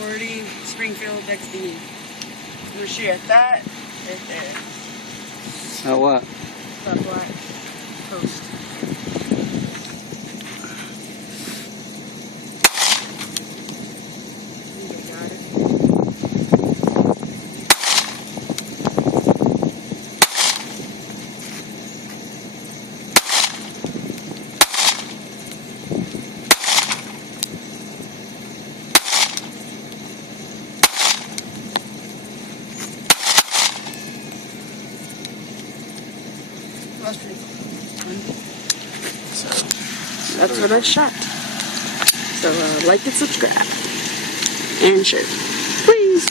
40 Springfield XD. We'll shoot at that right there. At what? That black post. That's pretty cool. So that's what I shot. So like and subscribe and share, please.